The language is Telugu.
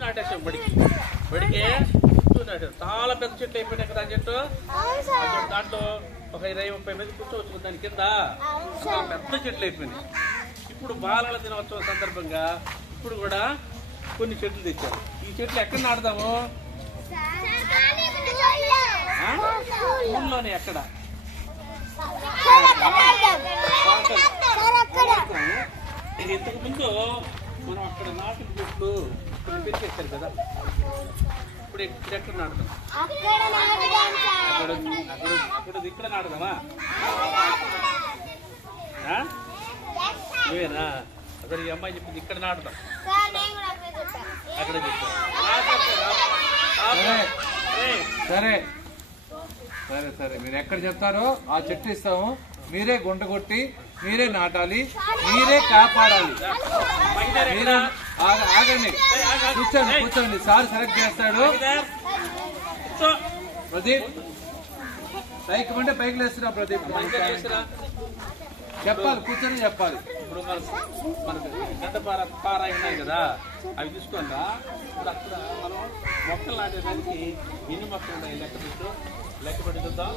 నాటేసాం బడికి నాటారు. చాలా పెద్ద చెట్లు అయిపోయినాయి కదా చెట్టు. దాంట్లో ఒక 20-30 మంది కూర్చోవచ్చు దాని కింద. పెద్ద చెట్లు అయిపోయినాయి. ఇప్పుడు బాలల దినోత్సవం సందర్భంగా ఇప్పుడు కూడా కొన్ని చెట్లు తెచ్చారు. ఈ చెట్లు ఎక్కడ నాటుదాము? ఊళ్ళోనే. ఎక్కడ? ఇంతకు ముందు మనం అక్కడ నాటిన చెట్లు పెట్టేస్తారు కదా. ఇప్పుడు ఎక్కడ నాటుదాం? ఇక్కడ నాటుదామా? నువ్వేనా? అసలు ఈ అమ్మాయి చెప్పింది ఇక్కడ నాటుదాం. అక్కడ సరే సరే సరే మీరు ఎక్కడ చెప్తారో ఆ చెట్టు ఇస్తాము. మీరే గుంట కొట్టి మీరే నాటాలి, మీరే కాపాడాలి. ఆగండి, కూర్చోండి కూర్చోండి. సార్ సెలెక్ట్ చేస్తాడు. ప్రదీప్ పైకి అంటే పైకి లేస్తున్నా. ప్రదీప్ చెప్పాలి, కూర్చొని చెప్పాలి. ఇప్పుడు మనకు గడ్డ పార ఉన్నాయి కదా, అవి తీసుకోండా. ఇప్పుడు అక్కడ మనం మొక్కలు నాటేదానికి ఎన్ని మొక్కలు ఉన్నాయి లెక్క పెట్టి చూద్దాం.